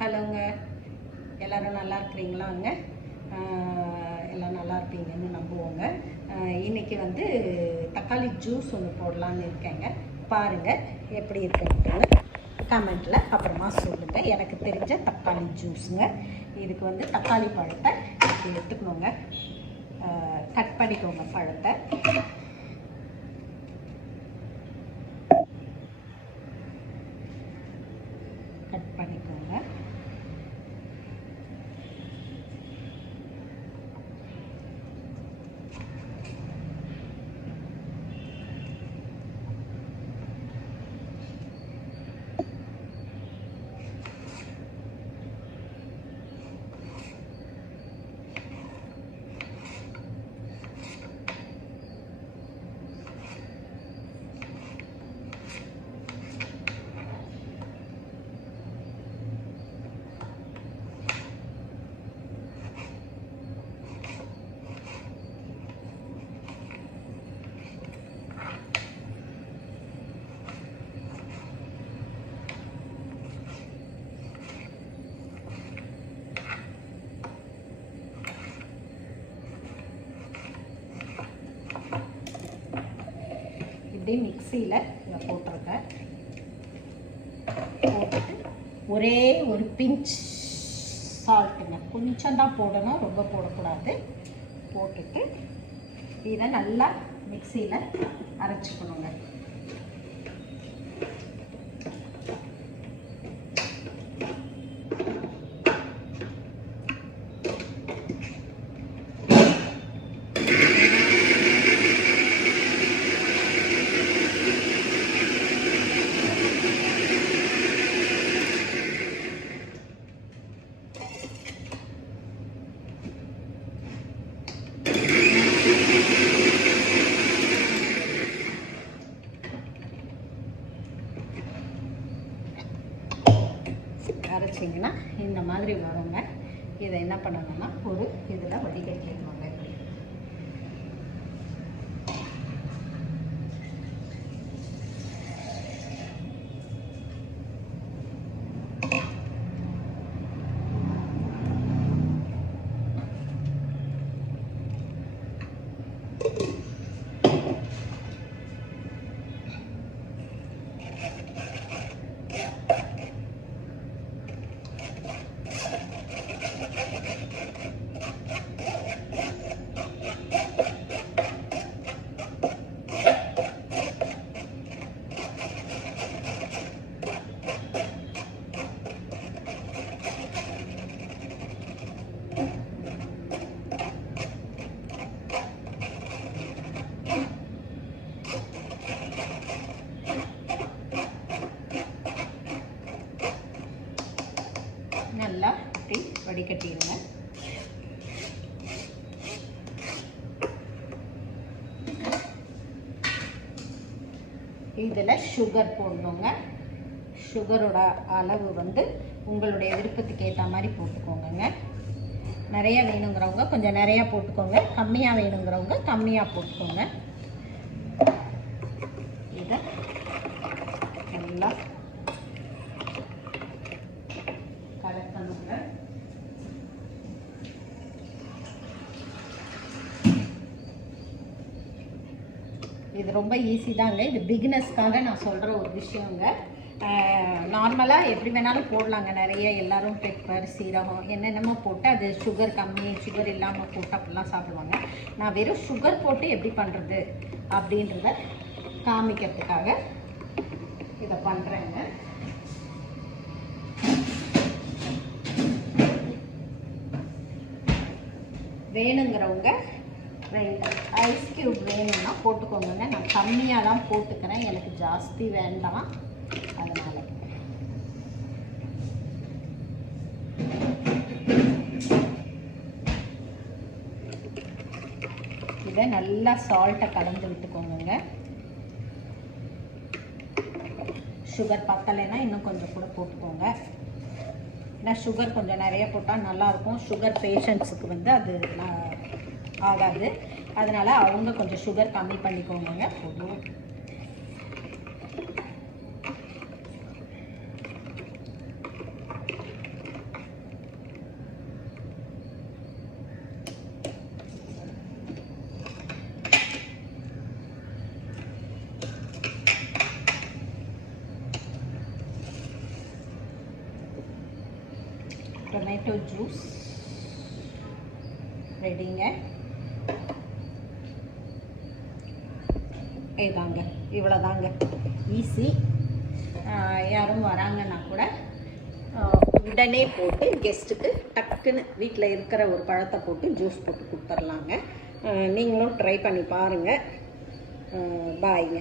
ஹலோங்க, எல்லோரும் நல்லா இருக்கிறீங்களாங்க? எல்லாம் நல்லா இருப்பீங்கன்னு நம்புவோங்க. இன்றைக்கி வந்து தக்காளி ஜூஸ் ஒன்று போடலான்னு இருக்கேங்க. பாருங்கள் எப்படி இருக்குன்னு கமெண்ட்டில் அப்புறமா சொல்லுங்கள். எனக்கு தெரிஞ்ச தக்காளி ஜூஸுங்க. இதுக்கு வந்து தக்காளி பழத்தை எடுத்துக்கணுங்க. கட் பண்ணிக்கோங்க பழத்தை. கட் பண்ணிக்கோங்க. இப்படி மிக்சியில் இதை போட்டிருக்கேன். போட்டுட்டு ஒரே ஒரு பிஞ்ச் சால்ட்டுங்க, கொஞ்சம் தான் போடணும், ரொம்ப போடக்கூடாது. போட்டுட்டு இதை நல்லா மிக்சியில் அரைச்சிக்கணுங்க. அரைச்சிங்கன்னா இந்த மாதிரி வருங்க. இதை என்ன பண்ணணும்னா ஒரு இதில் வடிகட்டிடணுங்க. நல்லா இப்படி வடிகட்டிடுங்க. இதில் சுகர் போடணுங்க. சுகரோட அளவு வந்து உங்களுடைய விருப்பத்துக்கு ஏற்ற மாதிரி போட்டுக்கோங்க. நிறைய வேணுங்கிறவங்க கொஞ்சம் நிறையா போட்டுக்கோங்க, கம்மியாக வேணுங்கிறவங்க கம்மியாக போட்டுக்கோங்க. இதை நல்லா கலக்கணுங்க. இது ரொம்ப ஈஸி தாங்க. இது பிகினர்ஸ்க்காக நான் சொல்கிற ஒரு விஷயங்க. நார்மலாக எப்படி வேணாலும் போடலாங்க. நிறைய எல்லோரும் பெப்பர், சீரகம் என்னென்னமோ போட்டு அது சுகர் கம்மி, சுகர் இல்லாமல் போட்டு அப்படிலாம் சாப்பிடுவாங்க. நான் வெறும் சுகர் போட்டு எப்படி பண்ணுறது அப்படின்றத காமிக்கிறதுக்காக இதை பண்ணுறேங்க. வேணுங்கிறவங்க ஐஸ் க்யூப் வேணும்னா போட்டுக்கோங்க. நான் கம்மியாக தான் போட்டுக்கிறேன், எனக்கு ஜாஸ்தி வேண்டாம். அதனால் இதை நல்லா சால்ட்டை கலந்து விட்டுக்கோங்க. சுகர் பத்தலைன்னா இன்னும் கொஞ்சம் கூட போட்டுக்கோங்க. ஏன்னா சுகர் கொஞ்சம் நிறைய போட்டால் நல்லாயிருக்கும். சுகர் பேஷண்ட்ஸுக்கு வந்து அது ஆகாது. அதனால் அவங்க கொஞ்சம் சுகர் கம்மி பண்ணிக்கோங்க. போதும். டொமேட்டோ ஜூஸ் ரெடிங்க. இதாங்க, இவ்வளோதாங்க, ஈஸி. யாரும் வராங்கன்னா கூட உடனே போட்டு கெஸ்ட்டுக்கு டக்குன்னு வீட்டில் இருக்கிற ஒரு பழத்தை போட்டு ஜூஸ் போட்டு கொடுத்துர்லாங்க. நீங்களும் ட்ரை பண்ணி பாருங்கள். பாய்ங்க.